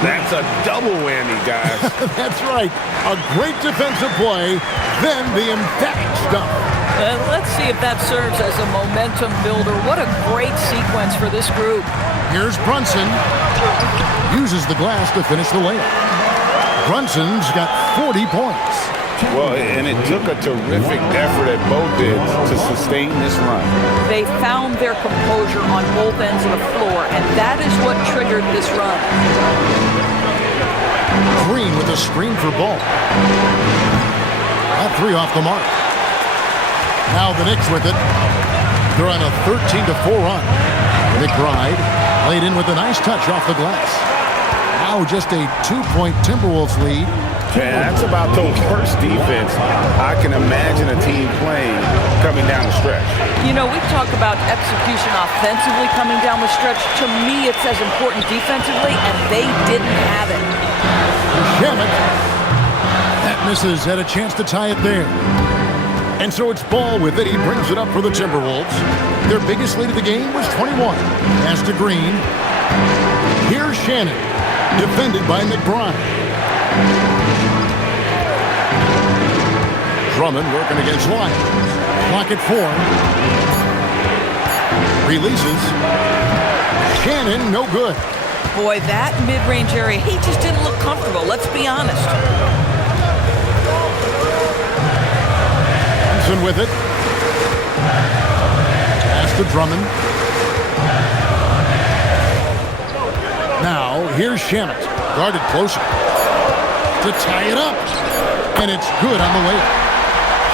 That's a double whammy, guys. That's right. A great defensive play, then the emphatic stuff. Let's see if that serves as a momentum builder. What a great sequence for this group. Here's Brunson. Uses the glass to finish the layup. Brunson's got 40 points. Well, and it took a terrific effort at both ends to sustain this run. They found their composure on both ends of the floor, and that is what triggered this run. Green with a screen for Ball. That three off the mark. Now the Knicks with it. They're on a 13-4 run. McBride laid in with a nice touch off the glass. Now just a 2-point Timberwolves lead. Man, that's about the worst defense I can imagine a team playing coming down the stretch. You know, we talk about execution offensively coming down the stretch. To me, it's as important defensively, and they didn't have it. Shamet. That misses. Had a chance to tie it there. And so it's Ball with it. He brings it up for the Timberwolves. Their biggest lead of the game was 21. Pass to Green. Here's Shannon. Defended by McBride. Drummond working against Lyles. Clock at 4. Releases. Shannon, no good. Boy, that mid-range area, he just didn't look comfortable. Let's be honest. Johnson with it. Pass to Drummond. Now, here's Shamet. Guarded closer. To tie it up. And it's good on the layup.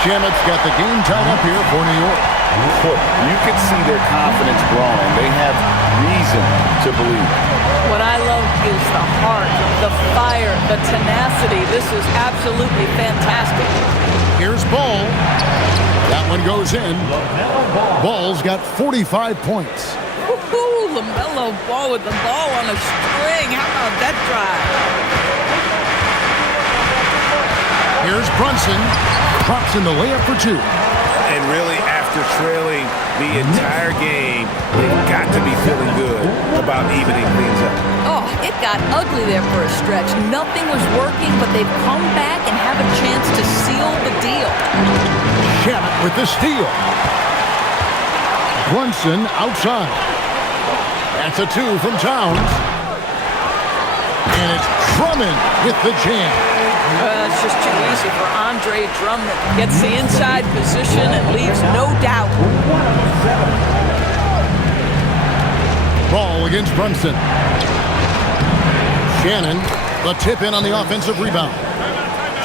Shamet's got the game tied up here for New York. You can see their confidence growing. They have reason to believe. What I love is the heart, the fire, the tenacity. This is absolutely fantastic. Here's Ball. That one goes in. Ball's got 45 points. Woohoo! LaMelo Ball with the ball on a string. How about that drive? Here's Brunson. Pops in the layup for 2. And really, after trailing the entire game, they've got to be feeling good about evening things up. Oh, it got ugly there for a stretch. Nothing was working, but they've come back and have a chance to seal the deal. Shamet with the steal. Brunson outside. That's a 2 from Towns. And it's Drummond with the jam. It's just too easy for Andre Drummond. Gets the inside position and leaves no doubt. Ball against Brunson. Shannon, the tip in on the offensive rebound.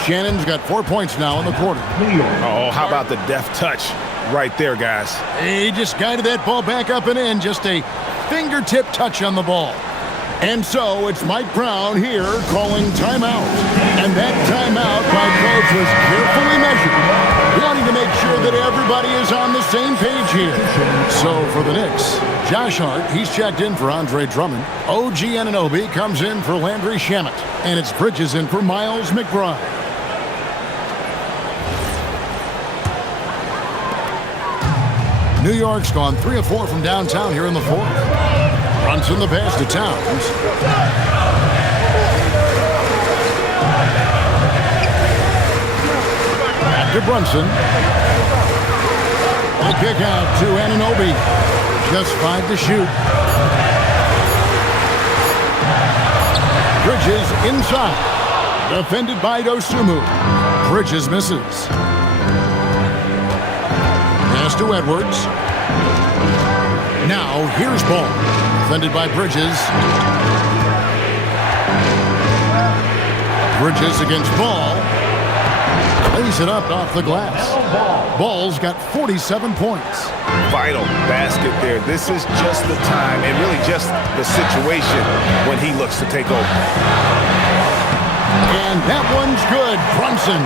Shannon's got 4 points now in the quarter. Oh, how about the deft touch right there, guys? He just guided that ball back up and in. Just a fingertip touch on the ball. And so it's Mike Brown here calling timeout. And that timeout by coach was carefully measured. 1 that everybody is on the same page here. So for the Knicks, Josh Hart, he's checked in for Andre Drummond. OG Anunoby comes in for Landry Shamet. And it's Bridges in for Miles McBride. New York's gone 3 of 4 from downtown here in the fourth. Brunson the pass to Towns. Back to Brunson. A kick out to Anunoby. Just 5 to shoot. Bridges inside. Defended by Dosunmu. Bridges misses. Pass to Edwards. Now here's Ball. Defended by Bridges. Bridges against Ball. Lays it up off the glass. Ball's got 47 points. Vital basket there. This is just the time and really just the situation when he looks to take over. And that one's good. Brunson.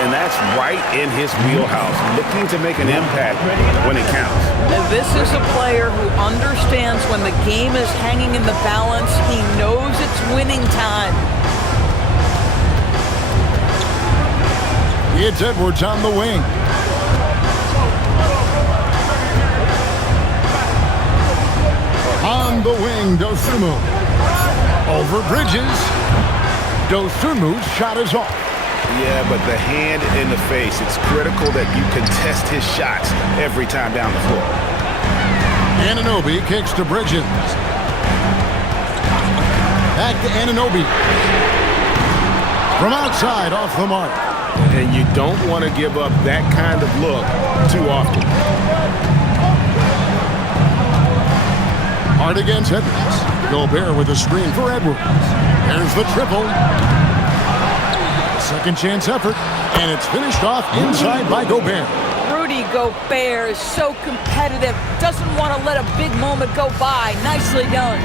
And that's right in his wheelhouse, looking to make an impact when it counts. And this is a player who understands when the game is hanging in the balance. He knows it's winning time. It's Edwards on the wing. On the wing, Dosunmu. Over Bridges. Dosunmu's shot is off. Yeah, but the hand in the face, it's critical that you contest his shots every time down the floor. Anunoby kicks to Bridges. Back to Anunoby. From outside, off the mark. And you don't want to give up that kind of look too often. Hard against Edwards. Gobert with a screen for Edwards. There's the triple. Second chance effort, and it's finished off inside by Gobert. Rudy Gobert is so competitive. Doesn't want to let a big moment go by. Nicely done.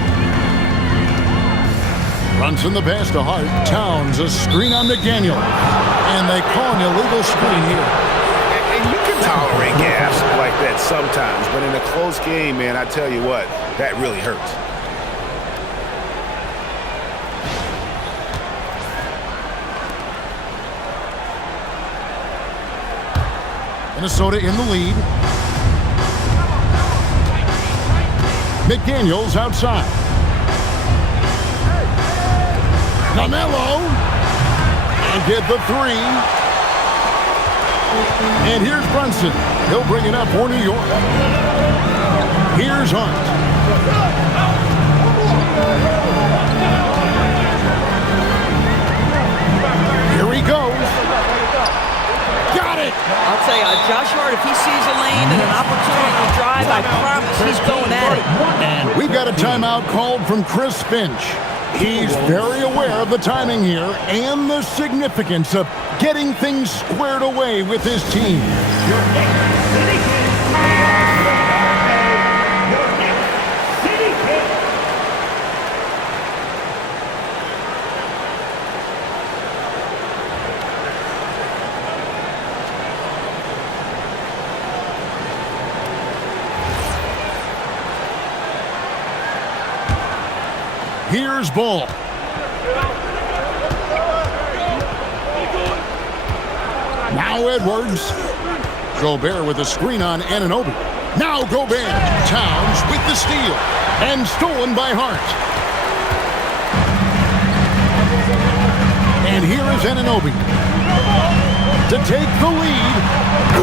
Brunson the pass to Hart. Towns a screen on McDaniel. And they call an illegal screen here. And you can tolerate gaffes like that sometimes, but in a close game, man, I tell you what, that really hurts. Minnesota in the lead. McDaniels outside. LaMelo. And get the three. And here's Brunson. He'll bring it up for New York. Here's Hunt. Here he goes. Got it! I'll tell you, Josh Hart, if he sees a lane and an opportunity to drive, I promise he's going at it. And we've got a timeout called from Chris Finch. He's very aware of the timing here and the significance of getting things squared away with his team. Here's Ball. Now Edwards. Gobert with a screen on Anunoby. Now Gobert. Towns with the steal. And stolen by Hart. And here is Anunoby. To take the lead.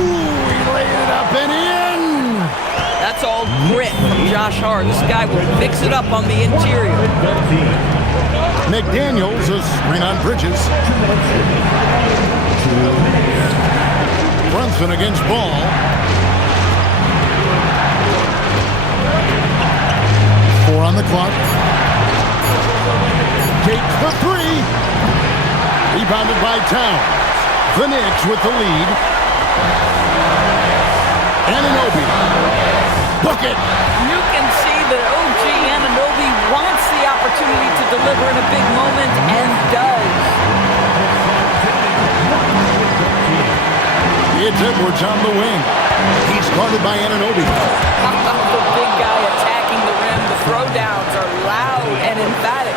Ooh, he laid it up and in. That's all grit from Josh Hart. This guy will mix it up on the interior. McDaniels, a screen on Bridges. Brunson against Ball. Four on the clock. Takes the three. Rebounded by Towns. The Knicks with the lead. Anunoby. Bucket. You can see that OG Anunoby wants the opportunity to deliver in a big moment and does. It's Edwards on the wing. He's guarded by Anunoby. The big guy attacking the rim. The throwdowns are loud and emphatic.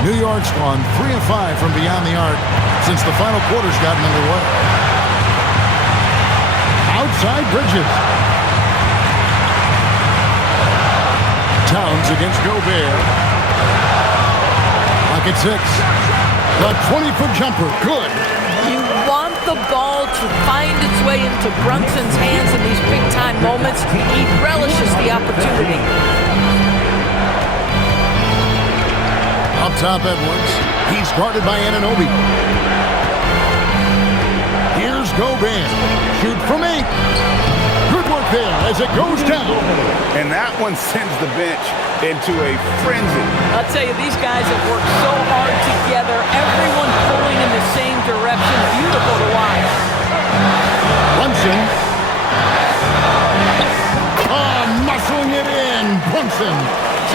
New York's gone 3 of 5 from beyond the arc since the final quarter's gotten underway. Outside Bridges. Towns against Gobert. Lock at 6. The 20-foot jumper. Good. You want the ball to find its way into Brunson's hands in these big-time moments. He relishes the opportunity. Up top, Edwards. He's guarded by Anunoby. Here's Gobert. Shoot from 8. Good work there as it goes down. And that one sends the bench into a frenzy. I'll tell you, these guys have worked so hard together. Everyone pulling in the same direction. Beautiful to watch. Brunson. Muscling it in. Brunson.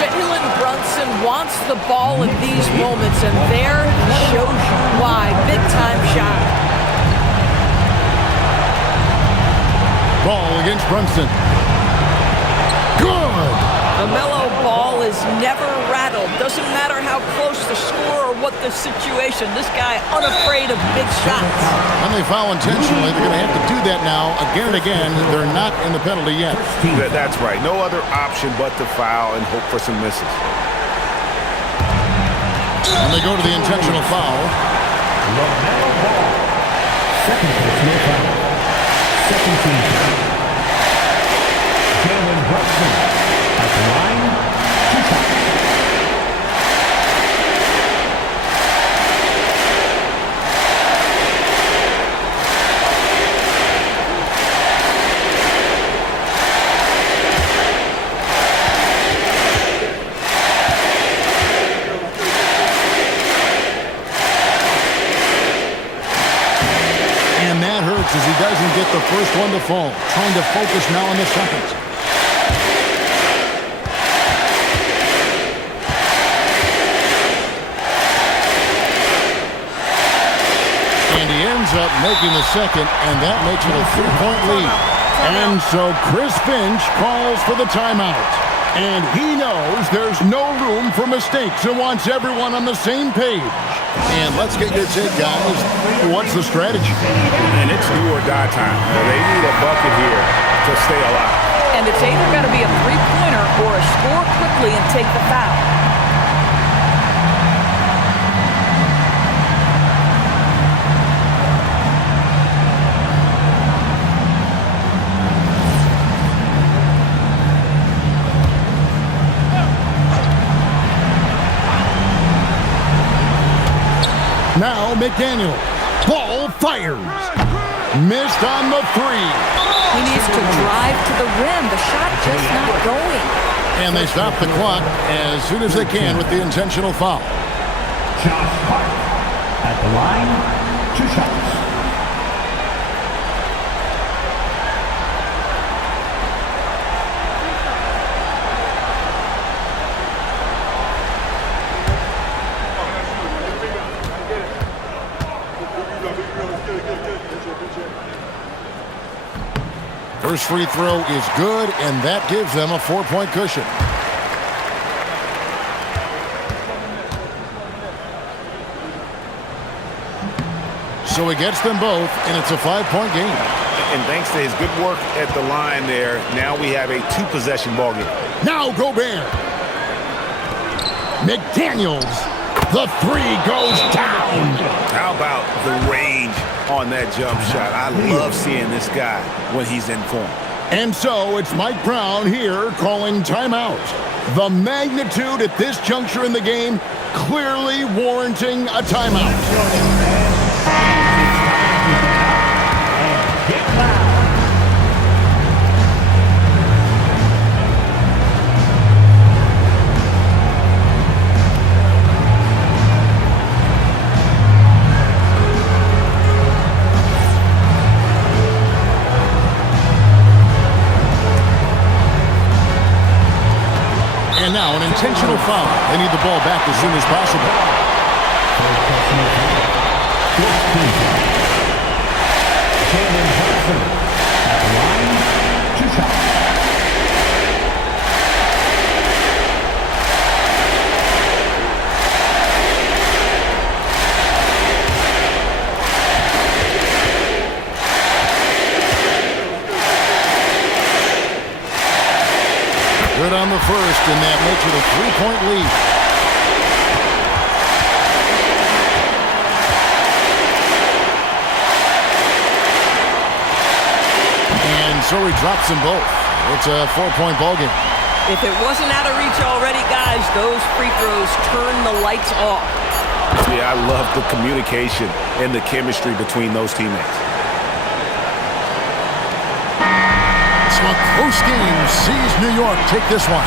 Jalen Brunson wants the ball in these moments, and there he shows you why. Big-time shot. Ball against Brunson. Good. The mellow ball is never rattled. Doesn't matter how close the score or what the situation. This guy unafraid of big shots. When they foul intentionally, they're going to have to do that now again and again. They're not in the penalty yet. That's right. No other option but to foul and hope for some misses. And they go to the intentional foul. Second personal foul. Second team foul. Jalen Brunson at the line. 2 shots. And that hurts as he doesn't get the first one to fall. Trying to focus now on the second. And he ends up making the second, and that makes it a 3-point lead. And so Chris Finch calls for the timeout. And he knows there's no room for mistakes and wants everyone on the same page. And let's get your take, guys. What's the strategy? And it's do or die time. They need a bucket here to stay alive. And it's either got to be a three-pointer or a score quickly and take the foul. Now McDaniel. Ball fires. Missed on the 3. He needs to drive to the rim. The shot just not going. And they stop the clock as soon as they can with the intentional foul. Josh Hart at the line. 2 shots. First free throw is good, and that gives them a 4-point cushion. So he gets them both, and it's a 5-point game. And thanks to his good work at the line there, now we have a 2-possession ball game. Now Gobert. McDaniels. The 3 goes down. How about the range on that jump shot? I love seeing this guy when he's in form. And so it's Mike Brown here calling timeout. The magnitude at this juncture in the game clearly warranting a timeout. And now an intentional foul. They need the ball back as soon as possible. good on the first, and that makes it a 3-point lead. And so he drops them both. It's a 4-point ball game. If it wasn't out of reach already, guys, those free throws turn the lights off. Yeah, I love the communication and the chemistry between those teammates. So a close game sees New York take this one.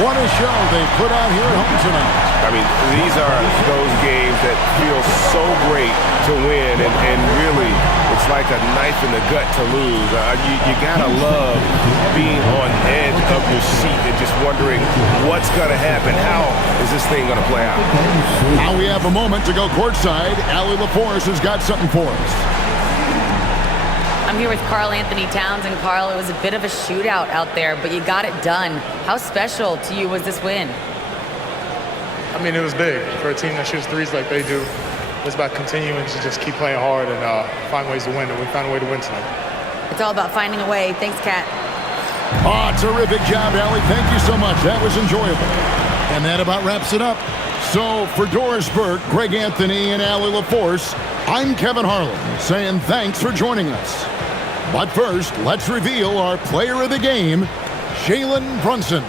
What a show they put on here at home tonight. I mean, these are those games that feel so great to win, and really, it's like a knife in the gut to lose. You gotta love being on edge of your seat and just wondering what's gonna happen. How is this thing gonna play out? Now we have a moment to go courtside. Allie LaForce has got something for us. I'm here with Karl Anthony Towns, and Karl, it was a bit of a shootout out there, but you got it done. How special to you was this win? I mean, it was big for a team that shoots threes like they do. It's about continuing to just keep playing hard and find ways to win, and we found a way to win tonight. It's all about finding a way. Thanks, Kat. Oh, terrific job, Allie. Thank you so much. That was enjoyable. And that about wraps it up. So for Doris Burke, Greg Anthony, and Allie LaForce, I'm Kevin Harlan saying thanks for joining us. But first, let's reveal our player of the game, Jalen Brunson.